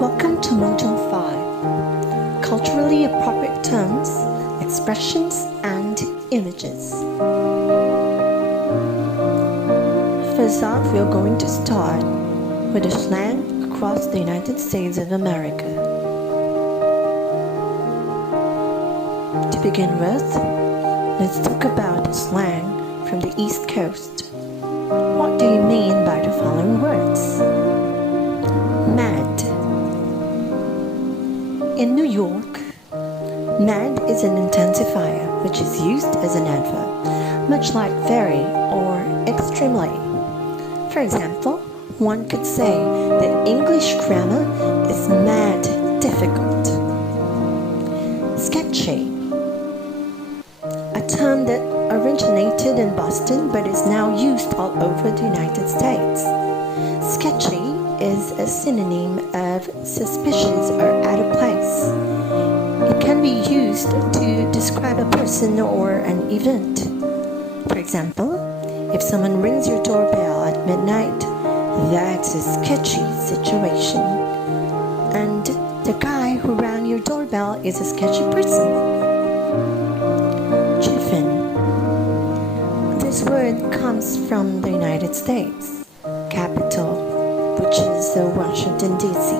Welcome to Module 5, Culturally Appropriate Terms, Expressions, and Images. First off, we are going to start with the slang across the United States of America. To begin with, let's talk about the slang from the East Coast. What do you mean by the following words? Mad. In New York, mad is an intensifier which is used as an adverb, much like very or extremely. For example, one could say that English grammar is mad difficult. Sketchy, a term that originated in Boston but is now used all over the United States. Sketchy is a synonym of suspicious or out of place. It can be used to describe a person or an event. For example, if someone rings your doorbell at midnight, that's a sketchy situation. And the guy who rang your doorbell is a sketchy person. Chiffin. This word comes from the United States capital, which is Washington, D.C.,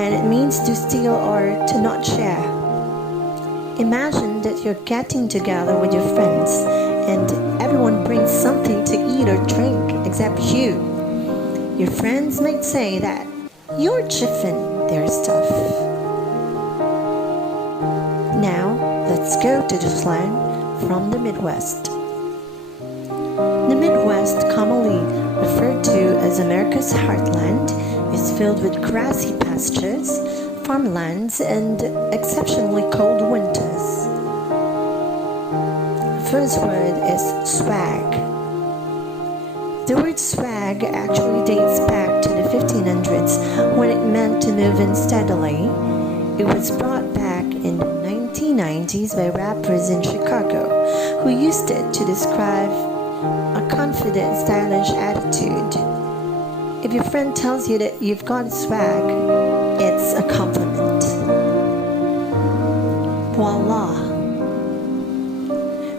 and it means to steal or to not share. Imagine that you're getting together with your friends and everyone brings something to eat or drink except you. Your friends might say that you're chiffing their stuff. Now, let's go to the slang from the Midwest. The Midwest, commonly referred to as America's heartland, is filled with grassy pastures, farmlands, and exceptionally cold winters. The first word is swag. The word swag actually dates back to the 1500s when it meant to move in steadily. It was brought back in the 1990s by rappers in Chicago who used it to describe a confident, stylish attitude. If your friend tells you that you've got swag, it's a compliment. Voila!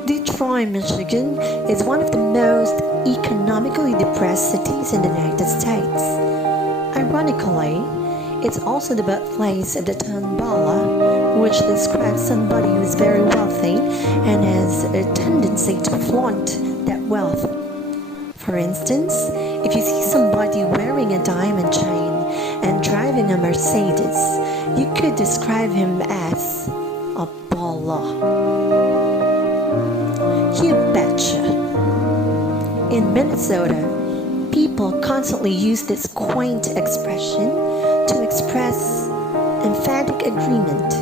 Detroit, Michigan is one of the most economically depressed cities in the United States. Ironically, it's also the birthplace of the term bala, which describes somebody who is very wealthy and has a tendency to flaunt that wealth. For instance, if you see somebody wearing a diamond chain and driving a Mercedes, you could describe him as a bala. You betcha. In Minnesota, people constantly use this quaint expression to express emphatic agreement.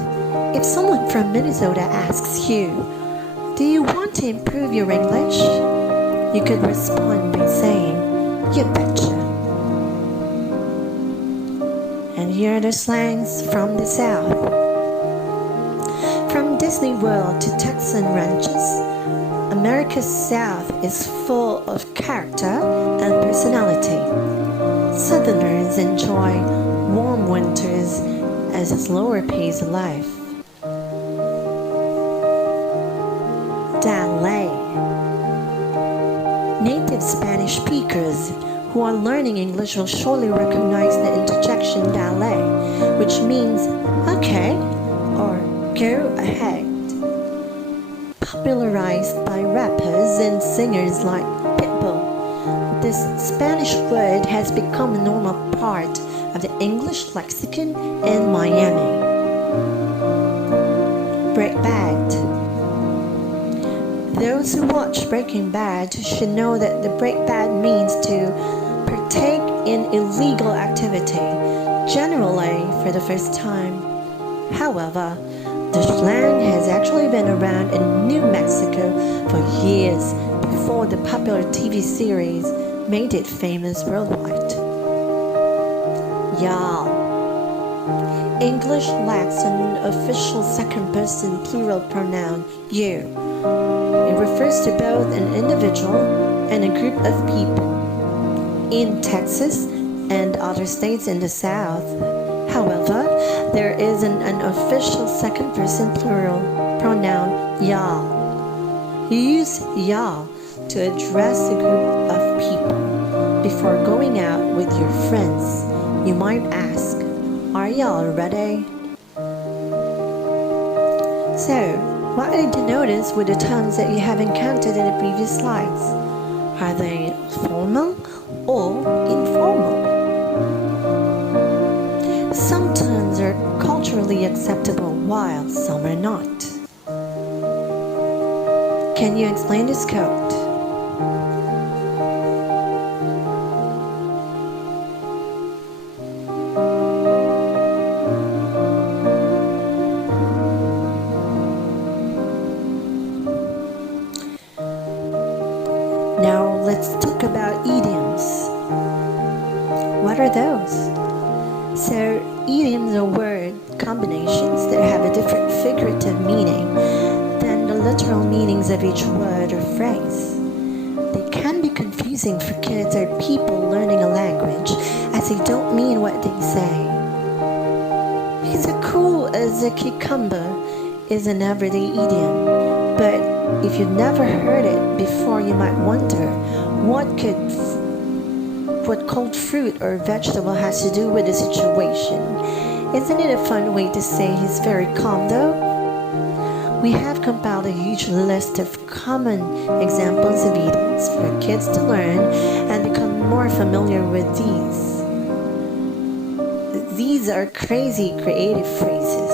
If someone from Minnesota asks you, "Do you want to improve your English?" you could respond by saying, "You betcha." And here are the slangs from the South. From Disney World to Texan ranches, America's South is full of character and personality. Southerners enjoy warm winters as a slower pace of life. Ballet. Native Spanish speakers who are learning English will surely recognize the interjection ballet, which means okay or go ahead. Popularized by rappers and singers like Pitbull, this Spanish word has become a normal part of the English lexicon in Miami. Break Bad. Those who watch Breaking Bad should know that the break bad means to partake in illegal activity, generally for the first time. However, the slang has actually been around in New Mexico for years before the popular TV series made it famous worldwide. Y'all. English lacks an official second-person plural pronoun, you. It refers to both an individual and a group of people. In Texas and other states in the South, However, there is an unofficial second person plural pronoun y'all. You use y'all to address a group of people. Before going out with your friends, you might ask, "Are y'all ready?" So, what did you notice with the terms that you have encountered in the previous slides? Are they formal or informal? Some terms are culturally acceptable while some are not. Can you explain this code? Now let's talk about idioms. What are those? So idioms are word combinations that have a different figurative meaning than the literal meanings of each word or phrase. They can be confusing for kids or people learning a language as they don't mean what they say. He's as cool as a cucumber is an everyday idiom, but if you've never heard it before, you might wonder what cold fruit or vegetable has to do with the situation. Isn't it a fun way to say he's very calm though? We have compiled a huge list of common examples of idioms for kids to learn and become more familiar with these. These are crazy creative phrases.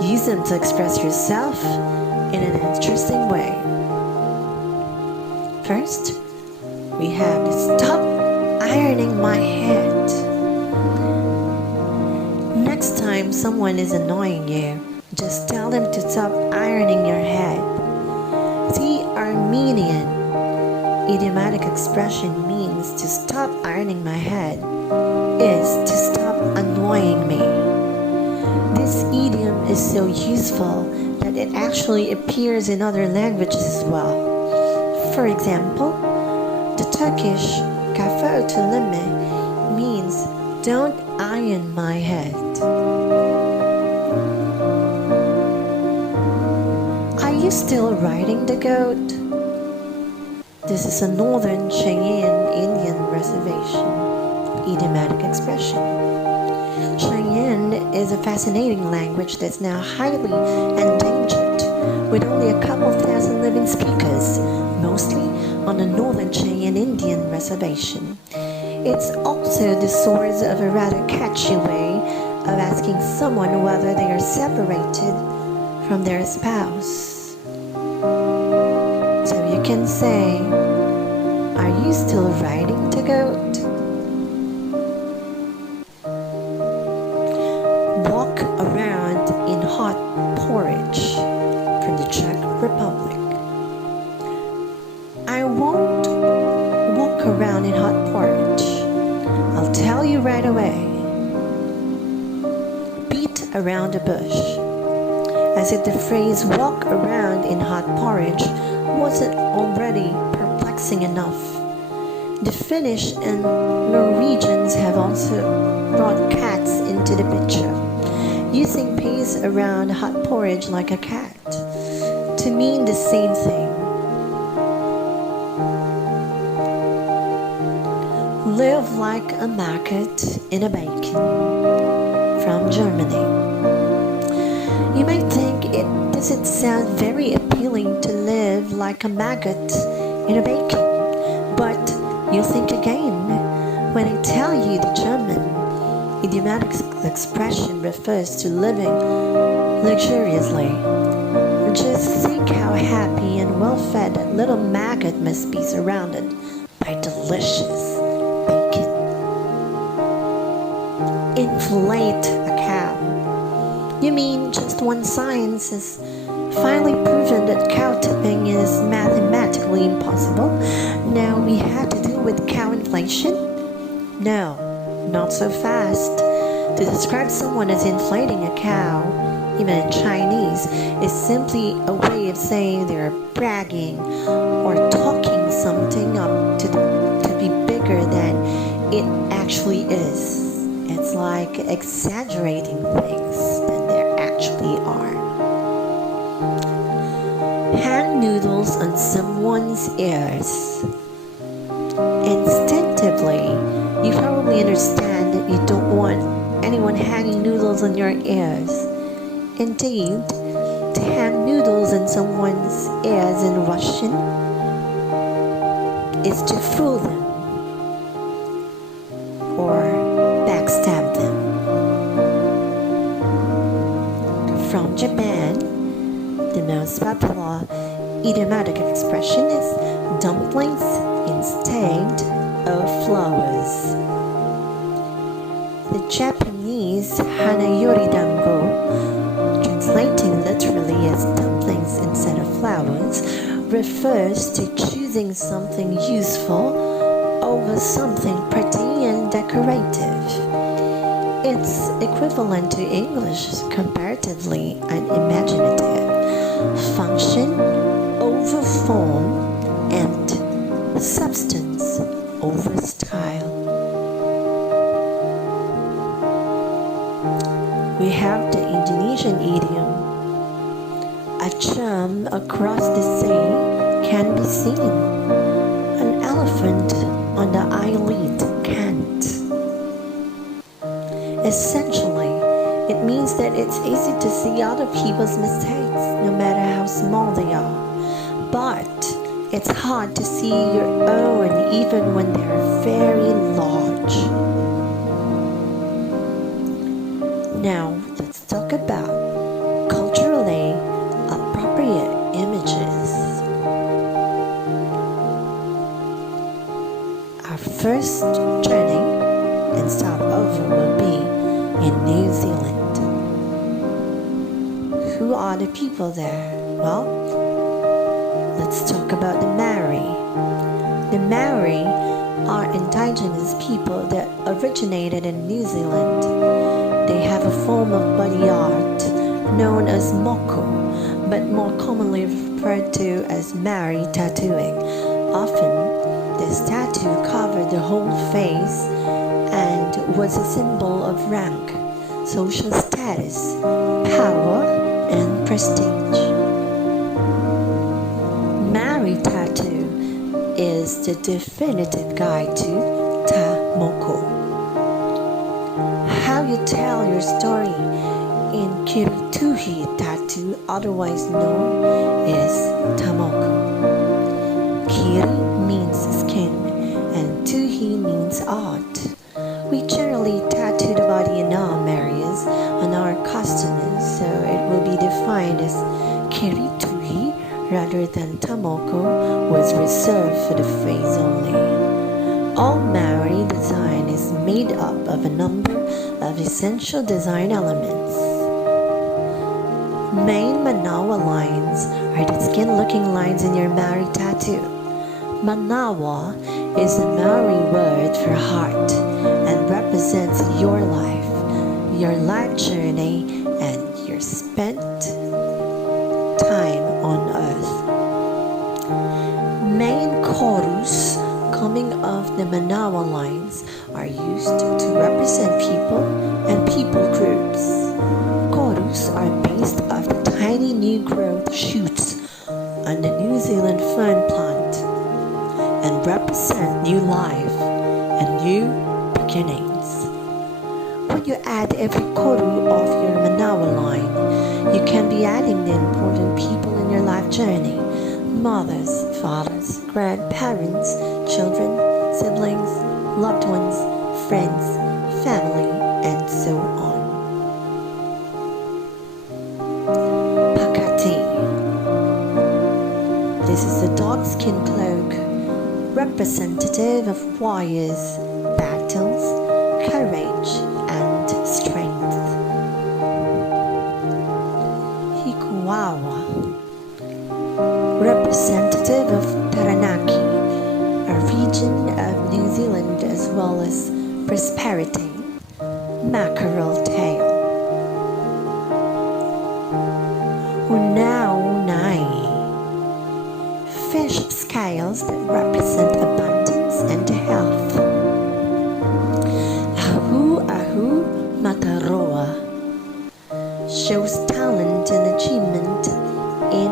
Use them to express yourself in an interesting way. First, we have the stop ironing my head. Next time someone is annoying you, just tell them to stop ironing your head. The Armenian idiomatic expression means to stop ironing my head is to stop annoying me. This idiom is so useful that it actually appears in other languages as well. For example, the Turkish kafa ötüleme means don't iron my head. Are you still riding the goat? This is a northern Cheyenne Indian reservation idiomatic expression. Cheyenne is a fascinating language that's now highly endangered, with only a couple thousand living speakers, mostly on the northern Cheyenne Indian reservation. It's also the source of a rather catchy way of asking someone whether they are separated from their spouse. So you can say, "Are you still riding the goat?" Walk around in hot porridge from the Czech Republic. I won't walk around in hot porridge. I'll tell you right away. Beat around the bush. As if the phrase walk around in hot porridge wasn't already perplexing enough. The Finnish and Norwegians have also brought cats into the picture, using pace around hot porridge like a cat to mean the same thing. Live like a maggot in a bacon from Germany. You might think does it sound very appealing to live like a maggot in a bacon, but you'll think again when I tell you the German idiomatic expression refers to living luxuriously. Just think how happy and well-fed that little maggot must be surrounded by delicious bacon. Inflate a cow. You mean just when science has finally proven that cow tipping is mathematically impossible, now we have to deal with cow inflation? No, not so fast. To describe someone as inflating a cow, even in Chinese, is simply a way of saying they're bragging or talking something up to be bigger than it actually is. It's sounds like exaggerating things than there actually are. Hang noodles on someone's ears. Instinctively, you probably understand that you don't want anyone hanging noodles on your ears. Indeed, to hang noodles on someone's ears in Russian is to fool them or backstab them. From Japan, the most popular idiomatic expression is dumplings instead of flowers. The Japanese hanayori dango, translating literally as dumplings instead of flowers, refers to choosing something useful over something pretty and decorative. It's equivalent to English comparatively unimaginative. Function over form and substance over style. We have the Indonesian idiom, a chum across the sea can be seen, an elephant on the eyelid can't. Essentially, it means that it's easy to see other people's mistakes, no matter how small they are. But it's hard to see your own even when they're very large. Now, let's talk about culturally appropriate images. Our first journey and stopover will be in New Zealand. Who are the people there? Well, let's talk about the Maori. The Maori are indigenous people that originated in New Zealand. They have a form of body art known as moko, but more commonly referred to as Maori tattooing. Often, this tattoo covered the whole face and was a symbol of rank, social status, power, and prestige. Maori tattoo is the definitive guide to ta-moko. How you tell your story in kirituhi tattoo, otherwise known as tamoko. Kiri means skin and tuhi means art. We generally tattoo the body in arm areas on our customers, so it will be defined as kirituhi rather than tamoko was reserved for the face only. All Maori design is made up of a number of essential design elements. Main Manawa lines are the skin-looking lines in your Maori tattoo. Manawa is the Maori word for heart and represents your life journey, and your spent time on earth. Main chorus coming off the Manawa lines are used to represent people and people groups. Chorus are based off the tiny new growth shoots on the New Zealand fern plant and represent new life and new beginnings. When you add every koru off your Manawa line, you can be adding the important people in your life journey. Mothers, fathers, grandparents, children, siblings, loved ones, friends, family, and so on. Pakati. This is a dark skin cloak, representative of warriors, battles, courage, and strength. Hikuawa, representative of Taranaki, a region of New Zealand as well as prosperity. Mackerel tail. Unaunai, fish scales that represent abundance and health. Ahu ahu, Mataroa shows talent and achievement in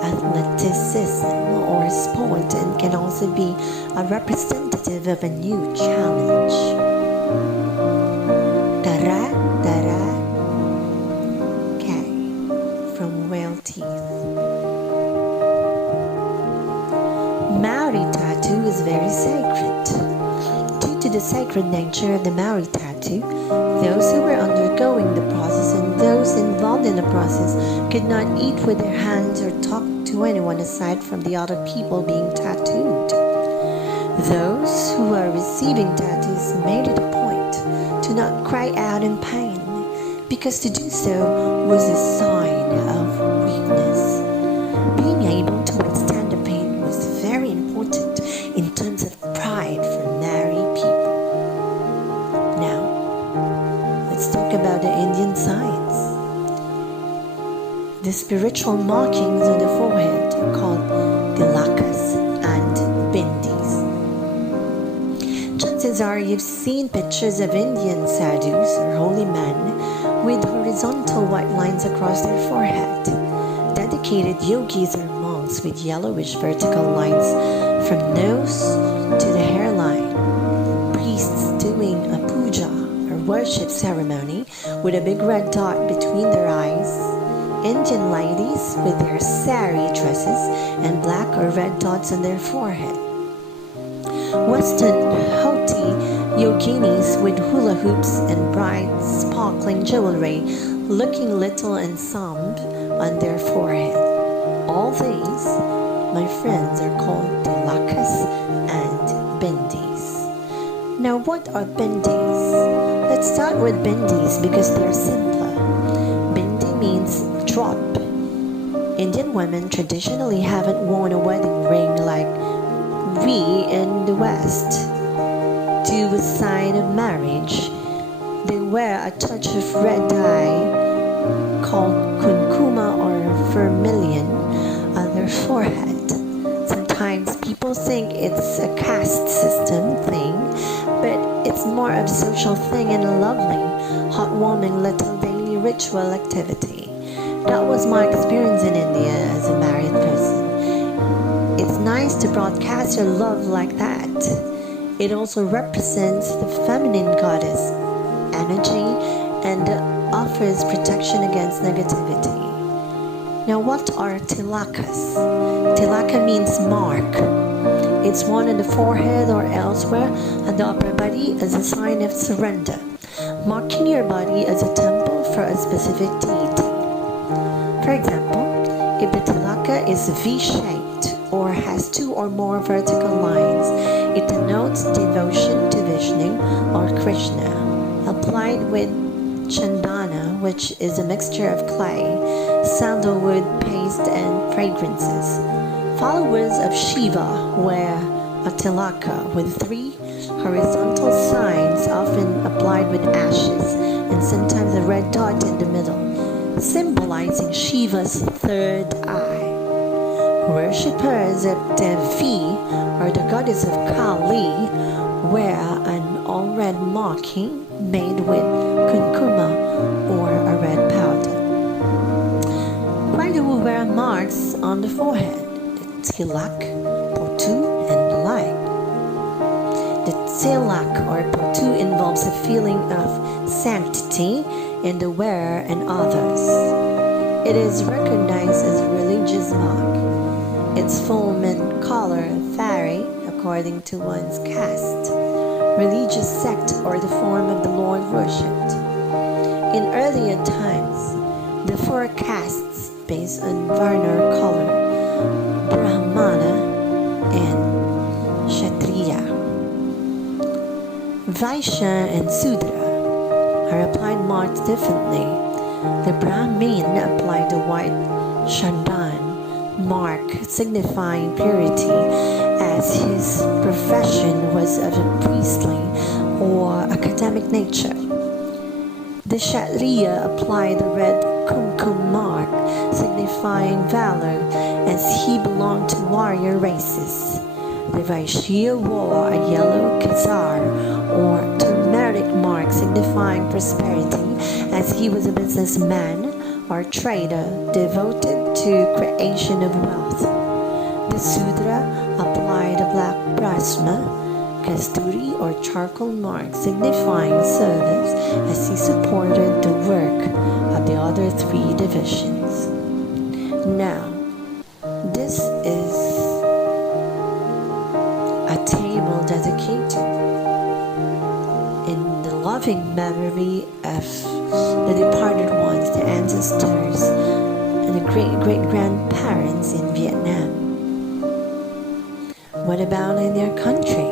athleticism or sport and can also be a representative of a new challenge. Dara, dara, from whale teeth. Maori tattoo is very sacred. Due to the sacred nature of the Maori tattoo, those who were undergoing the process and those involved in the process could not eat with their hands or talk to anyone aside from the other people being tattooed. Those who are receiving tattoos made it a point to not cry out in pain, because to do so was a sign of weakness. Being able to withstand the pain was very important in terms of pride for Maori people. Now, let's talk about the Indian signs. The spiritual markings on the forehead are called tilakas and bindis. Chances are you've seen pictures of Indian sadhus or holy men with horizontal white lines across their forehead. Dedicated yogis or monks with yellowish vertical lines from nose to the hairline. Priests doing a puja or worship ceremony with a big red dot between their eyes. Indian ladies with their sari dresses and black or red dots on their forehead. Western hoti yoginis with hula hoops and bright sparkling jewelry looking little and sombre on their forehead. All these, my friends, are called tilakas and bindis. Now what are bindis? Let's start with bindis because they're simpler. Bindi means drop. Indian women traditionally haven't worn a wedding ring like we in the West do a sign of marriage. They wear a touch of red dye called kunkuma or vermilion on their forehead. Sometimes people think it's a caste system thing, but it's more of a social thing and a lovely, heartwarming little daily ritual activity. That was my experience in India as a married person. It's nice to broadcast your love like that. It also represents the feminine goddess energy and offers protection against negativity. Now what are tilakas? Tilaka means mark. It's worn on the forehead or elsewhere on the upper body as a sign of surrender, marking your body as a temple for a specific deity. For example, if the tilaka is V-shaped or has two or more vertical lines, it denotes devotion to Vishnu or Krishna, applied with chandana, which is a mixture of clay, sandalwood paste and fragrances. Followers of Shiva wear a tilaka with 3 horizontal signs, often applied with ashes, and sometimes a red dot in the middle, symbolizing Shiva's third eye. Worshippers of Devi, or the goddess of Kali, wear an all-red marking made with kunkuma or a red powder. Why do we wear marks on the forehead? The tilak, potu, and the like. The tilak or potu involves a feeling of sanctity in the wearer and others. It is recognized as a religious mark. Its form and color vary according to one's caste, religious sect, or the form of the Lord worshipped. In earlier times, the 4 castes based on Varna color, Brahmana and Kshatriya. Vaishya and Sudra are applied marks differently. The Brahmin applied the white Chandan mark signifying purity, as his profession was of a priestly or academic nature. The Kshatriya applied the red kumkum mark signifying valor, as he belonged to warrior races. The Vaishya wore a yellow khazar or turmeric mark signifying prosperity, as he was a businessman or trader devoted to creation of wealth. The Sudra applied a black brahma, kasturi or charcoal mark signifying service, as he supported the work of the other three divisions. Now, this is a table dedicated in the loving memory of the departed ones, the ancestors, and the great-great-grandparents in Vietnam. What about in their country?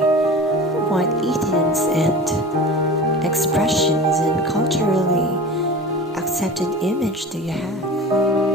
What idioms and expressions and culturally accepted image do you have?